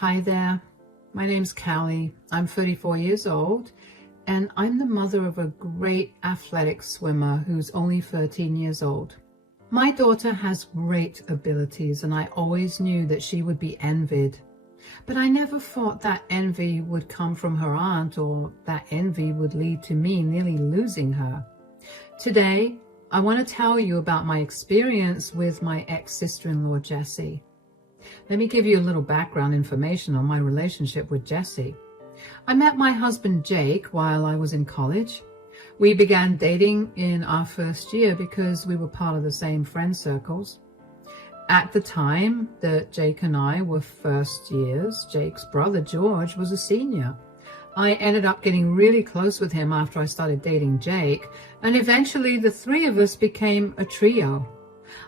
Hi there, my name's Callie. I'm 34 years old and I'm the mother of a great athletic swimmer who's only 13 years old. My daughter has great abilities and I always knew that she would be envied. But I never thought that envy would come from her aunt or that envy would lead to me nearly losing her. Today, I want to tell you about my experience with my ex-sister-in-law, Jessie. Let me give you a little background information on my relationship with Jessie. I met my husband Jake while I was in college. We began dating in our first year because we were part of the same friend circles. At the time that Jake and I were first years, Jake's brother George was a senior. I ended up getting really close with him after I started dating Jake, and eventually the three of us became a trio.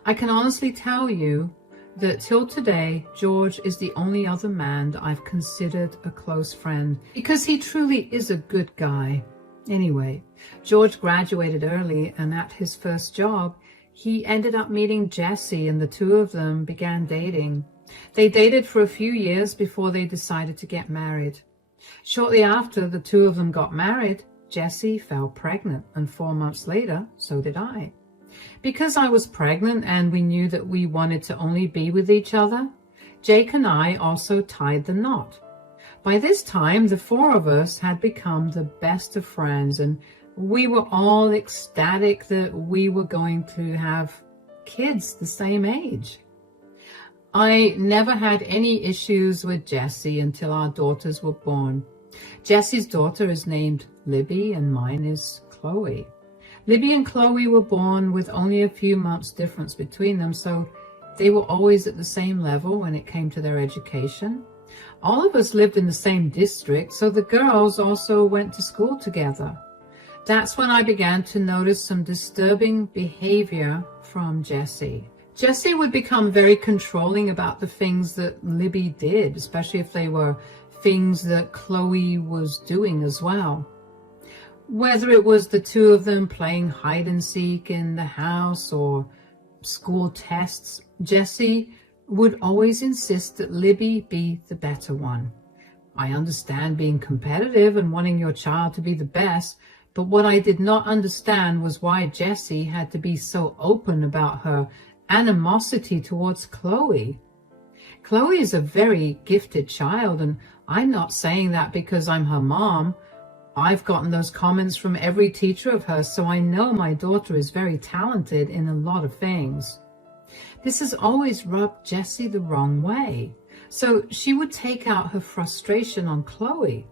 I can honestly tell you that till today, George is the only other man that I've considered a close friend because he truly is a good guy. Anyway, George graduated early, and at his first job, he ended up meeting Jessie, and the two of them began dating. They dated for a few years before they decided to get married. Shortly after the two of them got married, Jessie fell pregnant, and 4 months later, so did I. Because I was pregnant and we knew that we wanted to only be with each other, Jake and I also tied the knot. By this time, the four of us had become the best of friends, and we were all ecstatic that we were going to have kids the same age. I never had any issues with Jessie until our daughters were born. Jessie's daughter is named Libby and mine is Chloe. Libby and Chloe were born with only a few months difference between them, so they were always at the same level when it came to their education. All of us lived in the same district, so the girls also went to school together. That's when I began to notice some disturbing behavior from Jessie. Jessie would become very controlling about the things that Libby did, especially if they were things that Chloe was doing as well. Whether it was the two of them playing hide and seek in the house or school tests, Jessie would always insist that Libby be the better one. I understand being competitive and wanting your child to be the best, but what I did not understand was why Jessie had to be so open about her animosity towards Chloe. Chloe is a very gifted child, and I'm not saying that because I'm her mom. I've gotten those comments from every teacher of hers, so I know my daughter is very talented in a lot of things. This has always rubbed Jessie the wrong way, so she would take out her frustration on Chloe.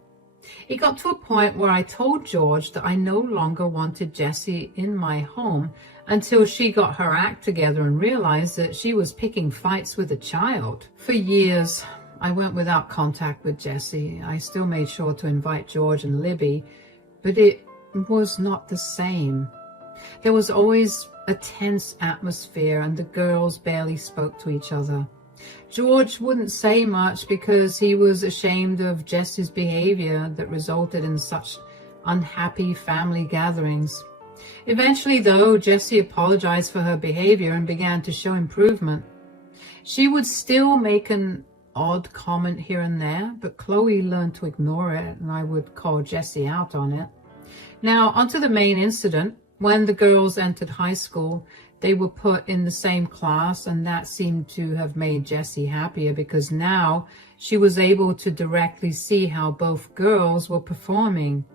It got to a point where I told George that I no longer wanted Jessie in my home until she got her act together and realized that she was picking fights with a child. For years, I went without contact with Jessie. I still made sure to invite George and Libby, but it was not the same. There was always a tense atmosphere and the girls barely spoke to each other. George wouldn't say much because he was ashamed of Jessie's behavior that resulted in such unhappy family gatherings. Eventually, though, Jessie apologized for her behavior and began to show improvement. She would still make an odd comment here and there, but Chloe learned to ignore it, and I would call Jessie out on it. Now, onto the main incident. When the girls entered high school, they were put in the same class, and that seemed to have made Jessie happier because now she was able to directly see how both girls were performing.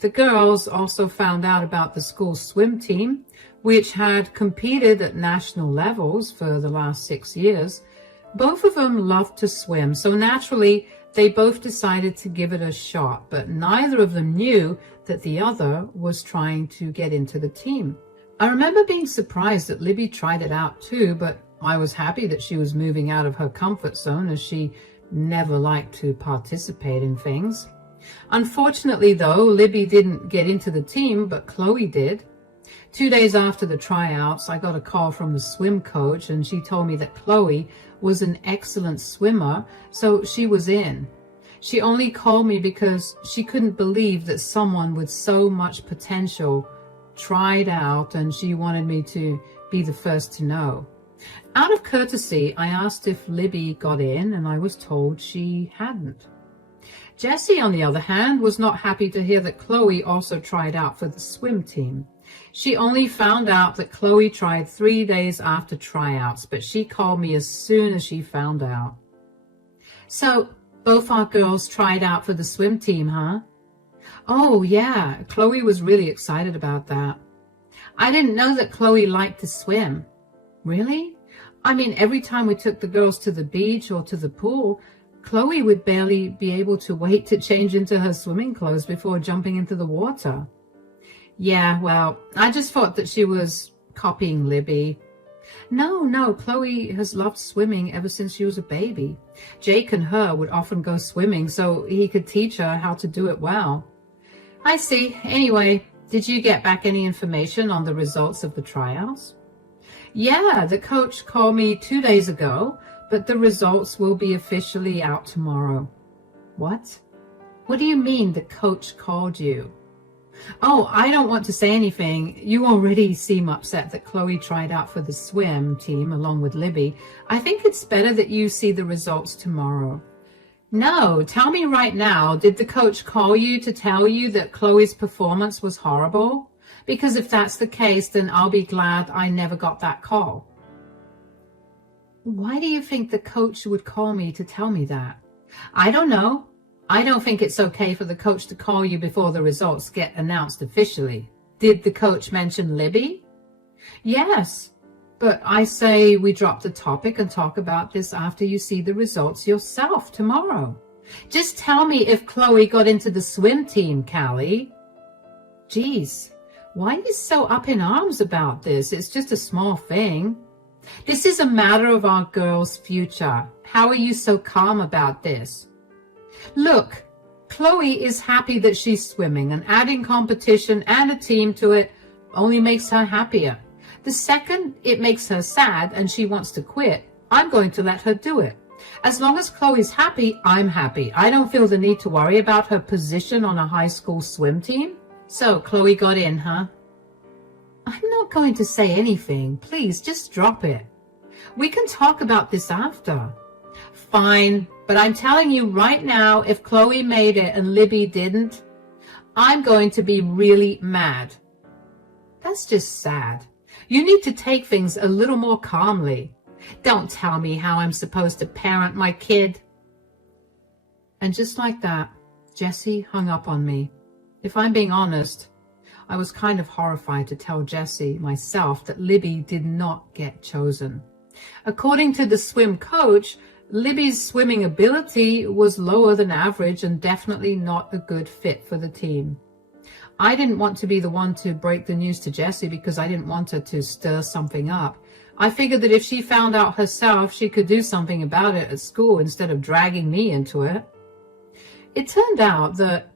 The girls also found out about the school swim team, which had competed at national levels for the last 6 years. Both of them loved to swim, so naturally they both decided to give it a shot, but neither of them knew that the other was trying to get into the team. I remember being surprised that Libby tried it out too, but I was happy that she was moving out of her comfort zone as she never liked to participate in things. Unfortunately though, Libby didn't get into the team, but Chloe did. 2 days after the tryouts, I got a call from the swim coach and she told me that Chloe was an excellent swimmer, so she was in. She only called me because she couldn't believe that someone with so much potential tried out and she wanted me to be the first to know. Out of courtesy, I asked if Libby got in, and I was told she hadn't. Jessie, on the other hand, was not happy to hear that Chloe also tried out for the swim team. She only found out that Chloe tried 3 days after tryouts, but she called me as soon as she found out. So, both our girls tried out for the swim team, huh? Oh, yeah, Chloe was really excited about that. I didn't know that Chloe liked to swim. Really? I mean, every time we took the girls to the beach or to the pool, Chloe would barely be able to wait to change into her swimming clothes before jumping into the water. Yeah, well, I just thought that she was copying Libby. No, Chloe has loved swimming ever since she was a baby. Jake and her would often go swimming so he could teach her how to do it well. I see. Anyway, did you get back any information on the results of the tryouts? Yeah, the coach called me 2 days ago, but the results will be officially out tomorrow. What? What do you mean the coach called you? Oh, I don't want to say anything. You already seem upset that Chloe tried out for the swim team along with Libby. I think it's better that you see the results tomorrow. No, tell me right now, did the coach call you to tell you that Chloe's performance was horrible? Because if that's the case, then I'll be glad I never got that call. Why do you think the coach would call me to tell me that? I don't know. I don't think it's okay for the coach to call you before the results get announced officially. Did the coach mention Libby? Yes, but I say we drop the topic and talk about this after you see the results yourself tomorrow. Just tell me if Chloe got into the swim team, Callie. Geez, why are you so up in arms about this? It's just a small thing. This is a matter of our girl's future. How are you so calm about this? Look, Chloe is happy that she's swimming, and adding competition and a team to it only makes her happier. The second it makes her sad and she wants to quit, I'm going to let her do it. As long as Chloe's happy, I'm happy. I don't feel the need to worry about her position on a high school swim team. So Chloe got in, huh? I'm not going to say anything. Please, just drop it. We can talk about this after. Fine, but I'm telling you right now, if Chloe made it and Libby didn't, I'm going to be really mad. That's just sad. You need to take things a little more calmly. Don't tell me how I'm supposed to parent my kid. And just like that, Jessie hung up on me. If I'm being honest, I was kind of horrified to tell Jessie myself that Libby did not get chosen. According to the swim coach, Libby's swimming ability was lower than average and definitely not a good fit for the team. I didn't want to be the one to break the news to Jessie because I didn't want her to stir something up. I figured that if she found out herself, she could do something about it at school instead of dragging me into it. It turned out that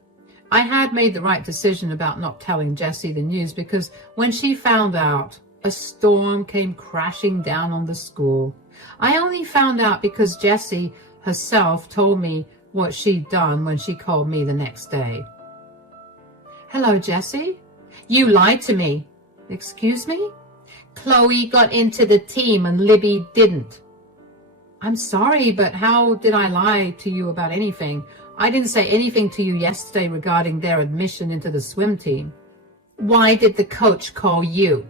I had made the right decision about not telling Jessie the news because when she found out, a storm came crashing down on the school. I only found out because Jessie herself told me what she'd done when she called me the next day. Hello, Jessie? You lied to me. Excuse me? Chloe got into the team and Libby didn't. I'm sorry, but how did I lie to you about anything? I didn't say anything to you yesterday regarding their admission into the swim team. Why did the coach call you?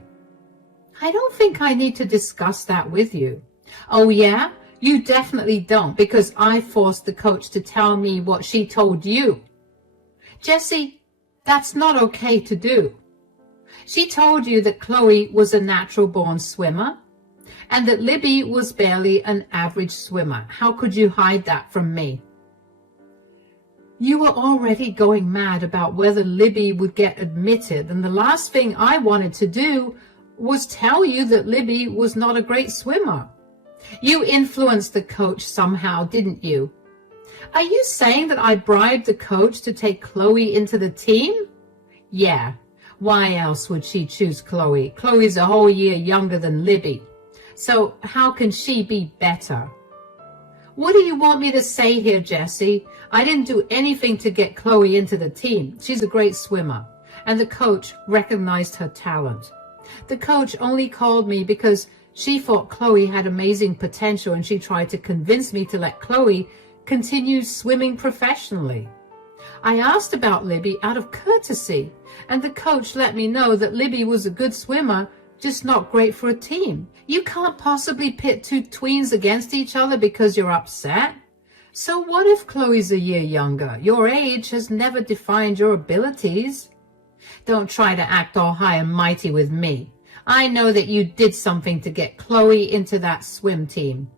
I don't think I need to discuss that with you. Oh, yeah? You definitely don't, because I forced the coach to tell me what she told you. Jessie, that's not okay to do. She told you that Chloe was a natural-born swimmer and that Libby was barely an average swimmer. How could you hide that from me? You were already going mad about whether Libby would get admitted, and the last thing I wanted to do was tell you that Libby was not a great swimmer. You influenced the coach somehow, didn't you? Are you saying that I bribed the coach to take Chloe into the team? Yeah. Why else would she choose Chloe? Chloe's a whole year younger than Libby. So how can she be better? What do you want me to say here, Jessie? I didn't do anything to get Chloe into the team. She's a great swimmer, and the coach recognized her talent. The coach only called me because She thought Chloe had amazing potential and she tried to convince me to let Chloe continue swimming professionally. I asked about Libby out of courtesy, and the coach let me know that Libby was a good swimmer, just not great for a team. You can't possibly pit two tweens against each other because you're upset. So what if Chloe's a year younger? Your age has never defined your abilities. Don't try to act all high and mighty with me. I know that you did something to get Chloe into that swim team.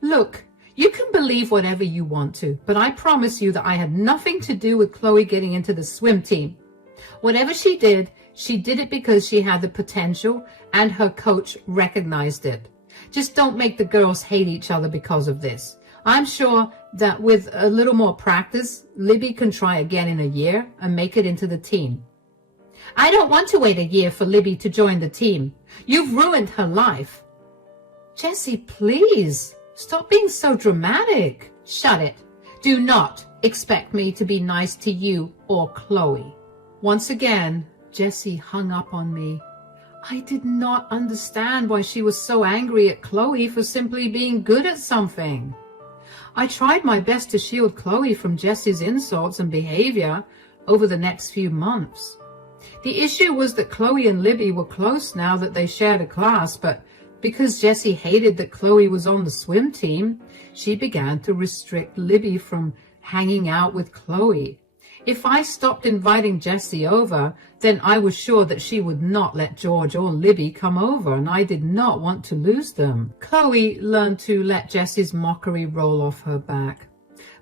Look, you can believe whatever you want to, but I promise you that I had nothing to do with Chloe getting into the swim team. Whatever she did it because she had the potential and her coach recognized it. Just don't make the girls hate each other because of this. I'm sure that with a little more practice, Libby can try again in a year and make it into the team. I don't want to wait a year for Libby to join the team. You've ruined her life. Jessie, please. Stop being so dramatic. Shut it. Do not expect me to be nice to you or Chloe. Once again, Jessie hung up on me. I did not understand why she was so angry at Chloe for simply being good at something. I tried my best to shield Chloe from Jessie's insults and behavior over the next few months. The issue was that Chloe and Libby were close now that they shared a class, but because Jessie hated that Chloe was on the swim team, she began to restrict Libby from hanging out with Chloe. If I stopped inviting Jessie over, then I was sure that she would not let George or Libby come over, and I did not want to lose them. Chloe learned to let Jessie's mockery roll off her back,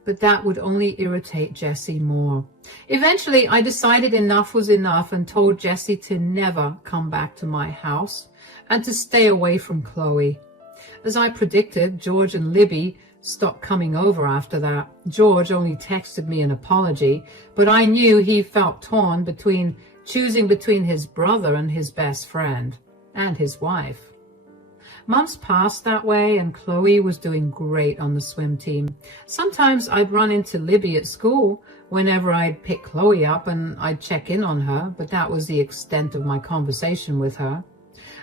but that would only irritate Jessie more. Eventually, I decided enough was enough and told Jessie to never come back to my house and to stay away from Chloe. As I predicted, George and Libby stopped coming over after that. George only texted me an apology, but I knew he felt torn between choosing between his brother and his best friend, and his wife. Months passed that way, and Chloe was doing great on the swim team. Sometimes I'd run into Libby at school whenever I'd pick Chloe up, and I'd check in on her, but that was the extent of my conversation with her.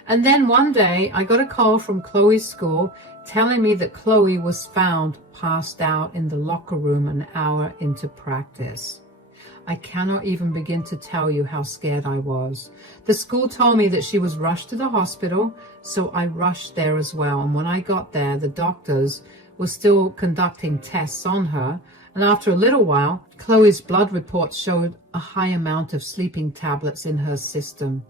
And then one day, I got a call from Chloe's school telling me that Chloe was found passed out in the locker room an hour into practice. I cannot even begin to tell you how scared I was. The school told me that she was rushed to the hospital, so I rushed there as well. And when I got there, the doctors were still conducting tests on her. And after a little while, Chloe's blood reports showed a high amount of sleeping tablets in her system.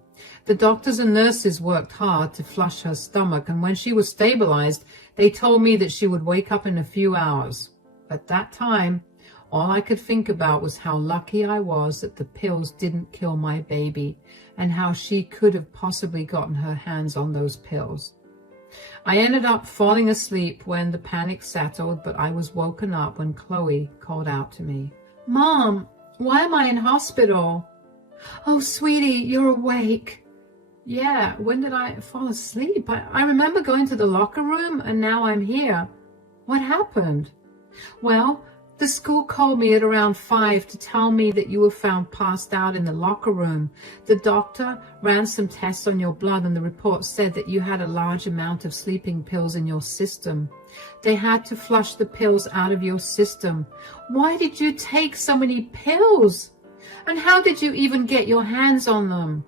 The doctors and nurses worked hard to flush her stomach, and when she was stabilized, they told me that she would wake up in a few hours. At that time, all I could think about was how lucky I was that the pills didn't kill my baby, and how she could have possibly gotten her hands on those pills. I ended up falling asleep when the panic settled, but I was woken up when Chloe called out to me. "Mom, why am I in hospital?" "Oh, sweetie, you're awake." "Yeah, when did I fall asleep? I remember going to the locker room and now I'm here. What happened?" "Well, the school called me at around 5 to tell me that you were found passed out in the locker room. The doctor ran some tests on your blood and the report said that you had a large amount of sleeping pills in your system. They had to flush the pills out of your system." "Why did you take so many pills? And how did you even get your hands on them?"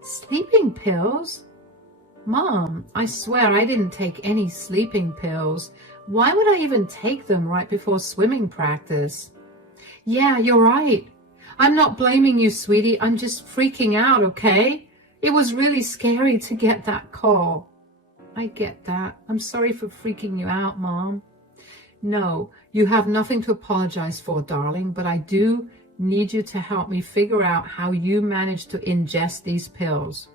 "Sleeping pills? Mom, I swear I didn't take any sleeping pills. Why would I even take them right before swimming practice?" "Yeah, you're right. I'm not blaming you, sweetie. I'm just freaking out, okay? It was really scary to get that call." "I get that. I'm sorry for freaking you out, Mom." "No, you have nothing to apologize for, darling, but I do need you to help me figure out how you managed to ingest these pills."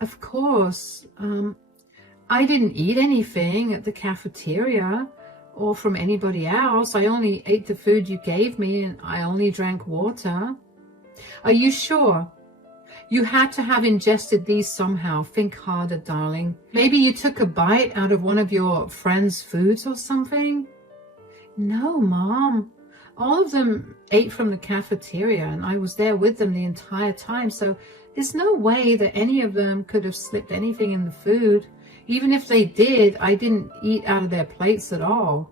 "Of course. I didn't eat anything at the cafeteria or from anybody else. I only ate the food you gave me and I only drank water." "Are you sure? You had to have ingested these somehow. Think harder, darling. Maybe you took a bite out of one of your friend's foods or something?" "No, Mom. All of them ate from the cafeteria and I was there with them the entire time, so there's no way that any of them could have slipped anything in the food. Even if they did, I didn't eat out of their plates at all.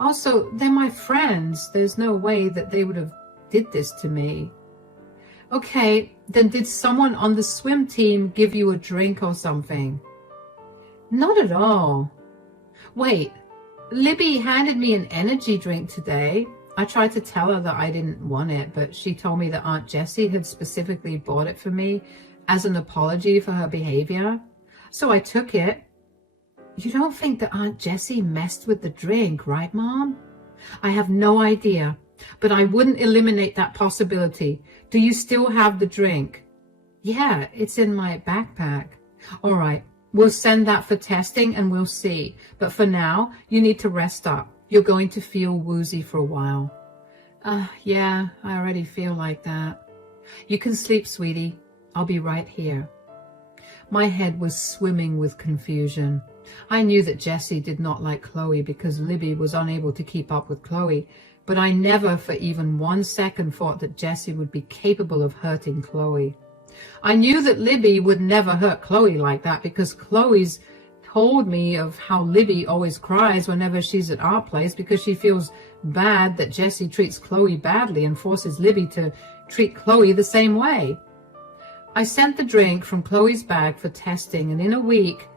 Also, they're my friends. There's no way that they would have did this to me. Okay, then did someone on the swim team give you a drink or something? Not at all. Wait, Libby handed me an energy drink today. I tried to tell her that I didn't want it, but she told me that Aunt Jessie had specifically bought it for me as an apology for her behavior. So I took it. You don't think that Aunt Jessie messed with the drink, right, Mom? I have no idea, but I wouldn't eliminate that possibility. Do you still have the drink? Yeah, it's in my backpack. All right, we'll send that for testing and we'll see. But for now, you need to rest up. You're going to feel woozy for a while. Yeah, I already feel like that. You can sleep, sweetie. I'll be right here. My head was swimming with confusion. I knew that Jessie did not like Chloe because Libby was unable to keep up with Chloe, but I never for even 1 second thought that Jessie would be capable of hurting Chloe. I knew that Libby would never hurt Chloe like that because Chloe's told me of how Libby always cries whenever she's at our place because she feels bad that Jessie treats Chloe badly and forces Libby to treat Chloe the same way. I sent the drink from Chloe's bag for testing, and in a week,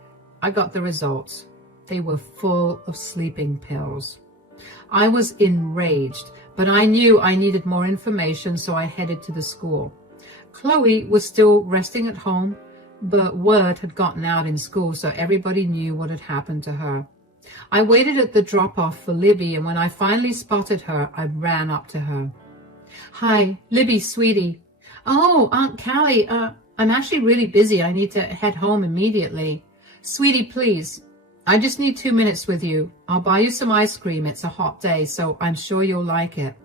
I got the results. They were full of sleeping pills. I was enraged, but I knew I needed more information, so I headed to the school. Chloe was still resting at home, but word had gotten out in school, so everybody knew what had happened to her. I waited at the drop-off for Libby, and when I finally spotted her, I ran up to her. Hi, Libby, sweetie. Oh, Aunt Callie, I'm actually really busy. I need to head home immediately. Sweetie, please, I just need 2 minutes with you. I'll buy you some ice cream. It's a hot day, so I'm sure you'll like it.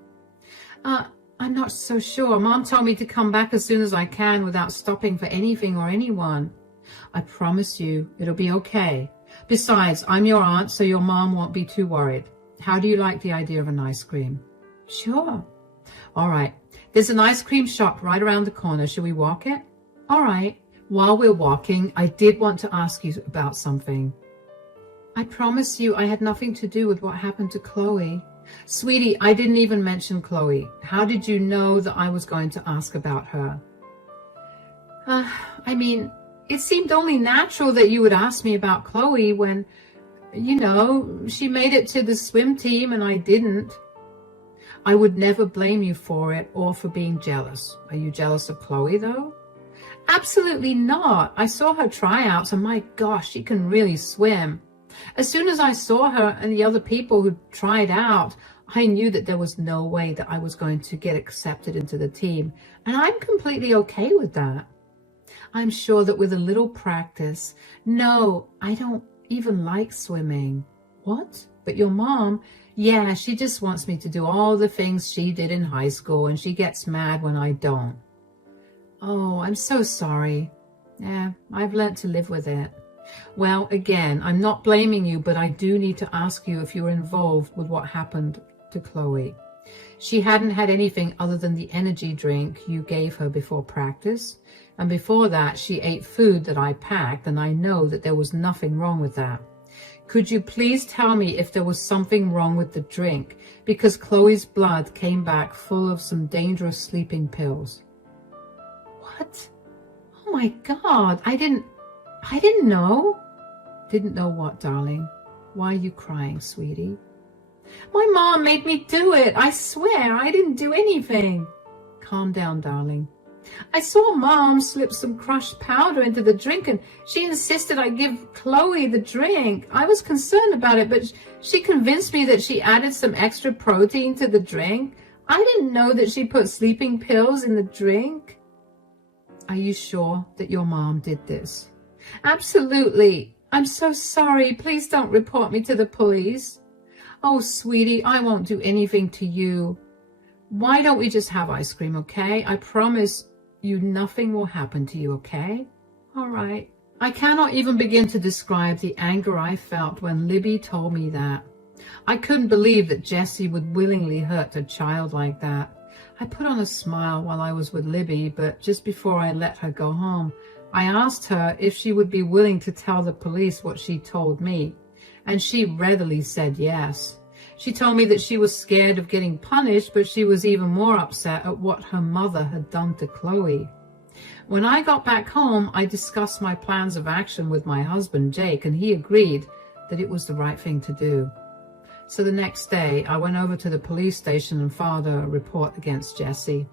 I'm not so sure. Mom told me to come back as soon as I can without stopping for anything or anyone. I promise you, it'll be okay. Besides, I'm your aunt, so your mom won't be too worried. How do you like the idea of an ice cream? Sure. All right. There's an ice cream shop right around the corner. Should we walk it? All right. While we're walking, I did want to ask you about something. I promise you I had nothing to do with what happened to Chloe. Sweetie, I didn't even mention Chloe. How did you know that I was going to ask about her? I mean, it seemed only natural that you would ask me about Chloe when, you know, she made it to the swim team and I didn't. I would never blame you for it or for being jealous. Are you jealous of Chloe, though? Absolutely not. I saw her tryouts and my gosh, she can really swim. As soon as I saw her and the other people who tried out, I knew that there was no way that I was going to get accepted into the team, and I'm completely okay with that. I'm sure that with a little practice. No, I don't even like swimming. What? But your mom? Yeah, she just wants me to do all the things she did in high school, and she gets mad when I don't. Oh, I'm so sorry. Yeah, I've learnt to live with it. Well, again, I'm not blaming you, but I do need to ask you if you're involved with what happened to Chloe. She hadn't had anything other than the energy drink you gave her before practice, and before that she ate food that I packed, and I know that there was nothing wrong with that. Could you please tell me if there was something wrong with the drink, because Chloe's blood came back full of some dangerous sleeping pills. What? Oh my God, I didn't know. Didn't know what, darling? Why are you crying, sweetie? My mom made me do it. I swear I didn't do anything. Calm down, darling. I saw Mom slip some crushed powder into the drink and she insisted I give Chloe the drink. I was concerned about it, but she convinced me that she added some extra protein to the drink. I didn't know that she put sleeping pills in the drink. Are you sure that your mom did this? Absolutely. I'm so sorry. Please don't report me to the police. Oh, sweetie, I won't do anything to you. Why don't we just have ice cream, okay? I promise you nothing will happen to you, okay? All right. I cannot even begin to describe the anger I felt when Libby told me that. I couldn't believe that Jessie would willingly hurt a child like that. I put on a smile while I was with Libby, but just before I let her go home, I asked her if she would be willing to tell the police what she told me, and she readily said yes. She told me that she was scared of getting punished, but she was even more upset at what her mother had done to Chloe. When I got back home, I discussed my plans of action with my husband, Jake, and he agreed that it was the right thing to do. So the next day, I went over to the police station and filed a report against Jessie.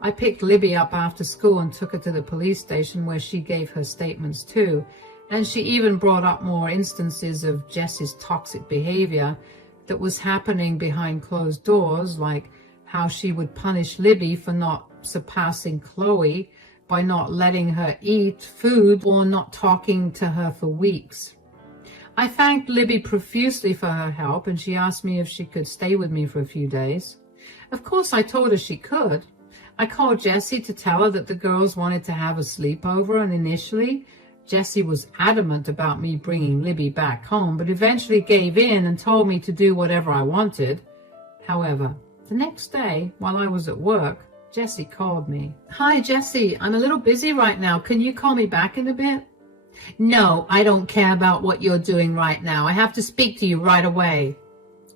I picked Libby up after school and took her to the police station where she gave her statements too, and she even brought up more instances of Jessie's toxic behavior that was happening behind closed doors, like how she would punish Libby for not surpassing Chloe by not letting her eat food or not talking to her for weeks. I thanked Libby profusely for her help, and she asked me if she could stay with me for a few days. Of course, I told her she could. I called Jessie to tell her that the girls wanted to have a sleepover, and initially, Jessie was adamant about me bringing Libby back home, but eventually gave in and told me to do whatever I wanted. However, the next day, while I was at work, Jessie called me. "Hi, Jessie, I'm a little busy right now. Can you call me back in a bit?" "No, I don't care about what you're doing right now. I have to speak to you right away."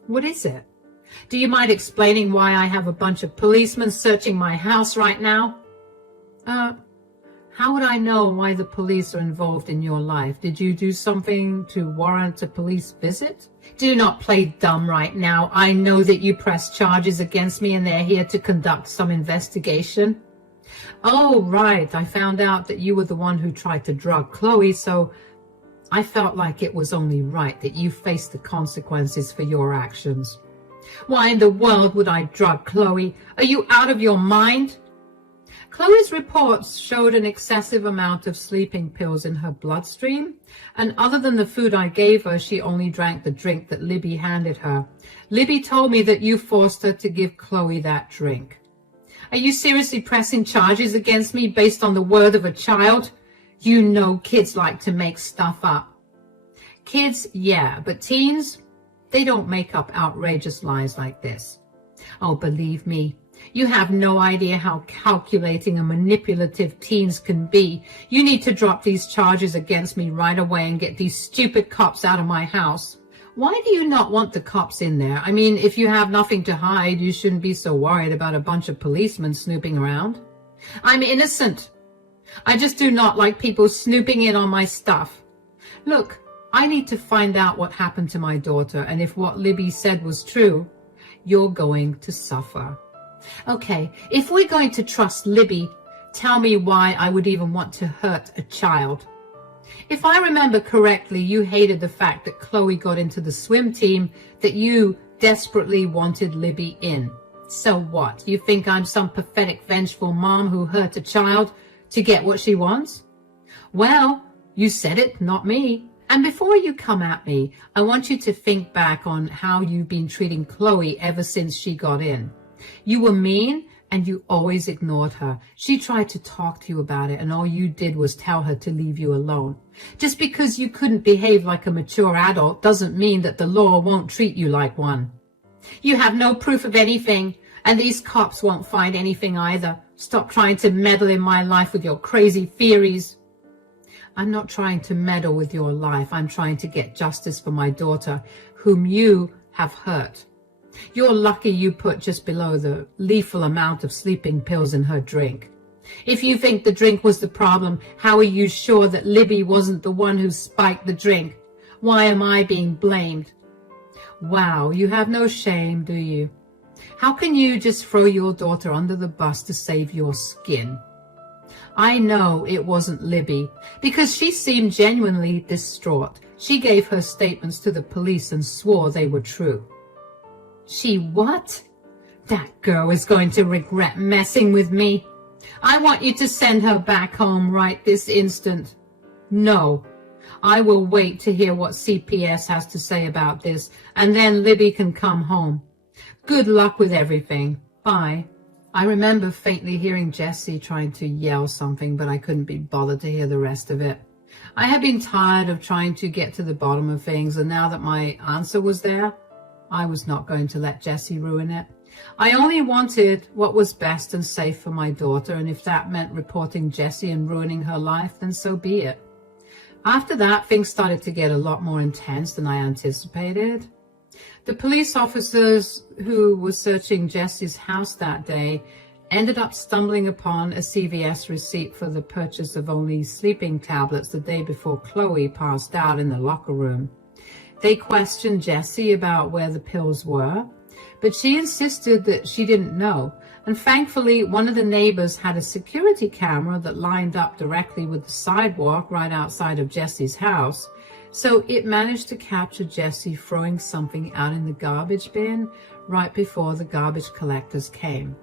"What is it?" "Do you mind explaining why I have a bunch of policemen searching my house right now?" How would I know why the police are involved in your life? Did you do something to warrant a police visit?" "Do not play dumb right now. I know that you pressed charges against me and they're here to conduct some investigation." "Oh, right. I found out that you were the one who tried to drug Chloe, so I felt like it was only right that you face the consequences for your actions." "Why in the world would I drug Chloe? Are you out of your mind?" Chloe's reports showed an excessive amount of sleeping pills in her bloodstream, and other than the food I gave her, she only drank the drink that Libby handed her. Libby told me that you forced her to give Chloe that drink. "Are you seriously pressing charges against me based on the word of a child? You know kids like to make stuff up." "Kids, yeah, but teens, they don't make up outrageous lies like this." "Oh, believe me, you have no idea how calculating and manipulative teens can be. You need to drop these charges against me right away and get these stupid cops out of my house." "Why do you not want the cops in there? I mean, if you have nothing to hide, you shouldn't be so worried about a bunch of policemen snooping around." "I'm innocent. I just do not like people snooping in on my stuff. Look, I need to find out what happened to my daughter, and if what Libby said was true, you're going to suffer." "Okay, if we're going to trust Libby, tell me why I would even want to hurt a child." "If I remember correctly, you hated the fact that Chloe got into the swim team, that you desperately wanted Libby in. So what? You think I'm some pathetic, vengeful mom who hurt a child to get what she wants?" "Well, you said it, not me. And before you come at me, I want you to think back on how you've been treating Chloe ever since she got in. You were mean, and you always ignored her. She tried to talk to you about it, and all you did was tell her to leave you alone. Just because you couldn't behave like a mature adult doesn't mean that the law won't treat you like one. You have no proof of anything, and these cops won't find anything either. Stop trying to meddle in my life with your crazy theories." "I'm not trying to meddle with your life. I'm trying to get justice for my daughter, whom you have hurt. You're lucky you put just below the lethal amount of sleeping pills in her drink. If you think the drink was the problem, how are you sure that Libby wasn't the one who spiked the drink? Why am I being blamed?" "Wow, you have no shame, do you? How can you just throw your daughter under the bus to save your skin?" "I know it wasn't Libby, because she seemed genuinely distraught. She gave her statements to the police and swore they were true." "She what? That girl is going to regret messing with me. I want you to send her back home right this instant." "No, I will wait to hear what CPS has to say about this, and then Libby can come home. Good luck with everything. Bye." I remember faintly hearing Jessie trying to yell something, but I couldn't be bothered to hear the rest of it. I had been tired of trying to get to the bottom of things, and now that my answer was there, I was not going to let Jessie ruin it. I only wanted what was best and safe for my daughter, and if that meant reporting Jessie and ruining her life, then so be it. After that, things started to get a lot more intense than I anticipated. The police officers who were searching Jessie's house that day ended up stumbling upon a CVS receipt for the purchase of only sleeping tablets the day before Chloe passed out in the locker room. They questioned Jessie about where the pills were, but she insisted that she didn't know. And thankfully, one of the neighbors had a security camera that lined up directly with the sidewalk right outside of Jessie's house. So it managed to capture Jessie throwing something out in the garbage bin right before the garbage collectors came.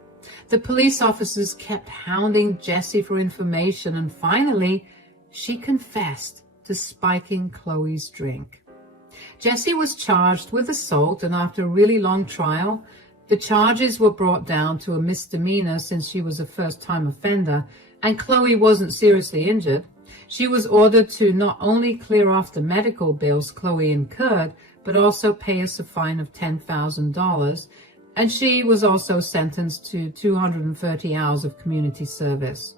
The police officers kept hounding Jessie for information, and finally, she confessed to spiking Chloe's drink. Jessie was charged with assault, and after a really long trial, the charges were brought down to a misdemeanor since she was a first-time offender, and Chloe wasn't seriously injured. She was ordered to not only clear off the medical bills Chloe incurred, but also pay us a fine of $10,000, and she was also sentenced to 230 hours of community service.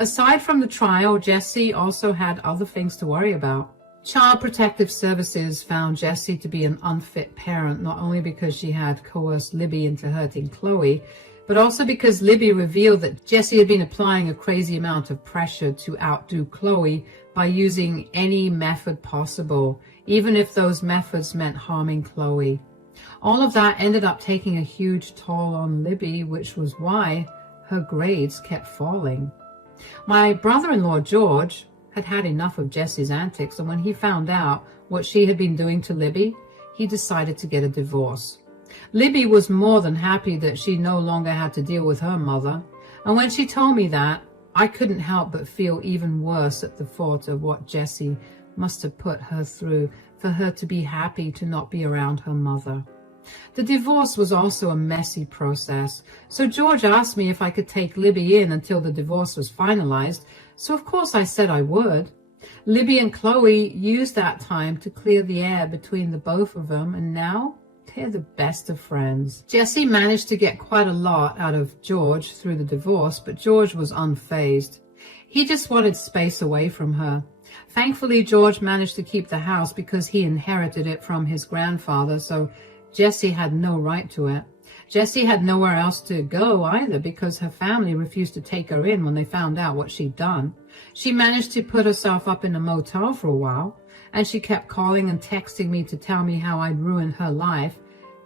Aside from the trial, Jessie also had other things to worry about. Child Protective Services found Jessie to be an unfit parent, not only because she had coerced Libby into hurting Chloe, but also because Libby revealed that Jessie had been applying a crazy amount of pressure to outdo Chloe by using any method possible, even if those methods meant harming Chloe. All of that ended up taking a huge toll on Libby, which was why her grades kept falling. My brother-in-law, George, had enough of Jessie's antics, and when he found out what she had been doing to Libby, he decided to get a divorce. Libby was more than happy that she no longer had to deal with her mother, and when she told me that, I couldn't help but feel even worse at the thought of what Jessie must have put her through for her to be happy to not be around her mother. The divorce was also a messy process, so George asked me if I could take Libby in until the divorce was finalized, so of course I said I would. Libby and Chloe used that time to clear the air between the both of them, and now they're the best of friends. Jessie managed to get quite a lot out of George through the divorce, but George was unfazed. He just wanted space away from her. Thankfully, George managed to keep the house because he inherited it from his grandfather, so Jessie had no right to it. Jessie had nowhere else to go either because her family refused to take her in when they found out what she'd done. She managed to put herself up in a motel for a while, and she kept calling and texting me to tell me how I'd ruined her life.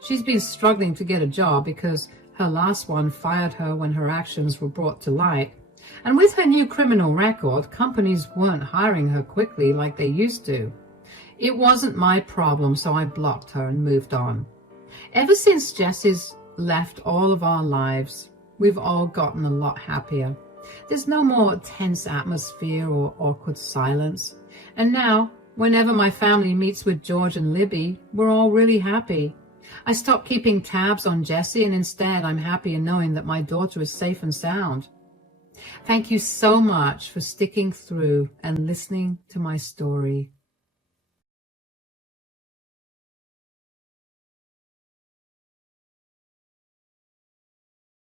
She's been struggling to get a job because her last one fired her when her actions were brought to light. And with her new criminal record, companies weren't hiring her quickly like they used to. It wasn't my problem, so I blocked her and moved on. Ever since Jessie's left all of our lives, we've all gotten a lot happier. There's no more tense atmosphere or awkward silence. And now, whenever my family meets with George and Libby, we're all really happy. I stopped keeping tabs on Jessie, and instead I'm happy in knowing that my daughter is safe and sound. Thank you so much for sticking through and listening to my story.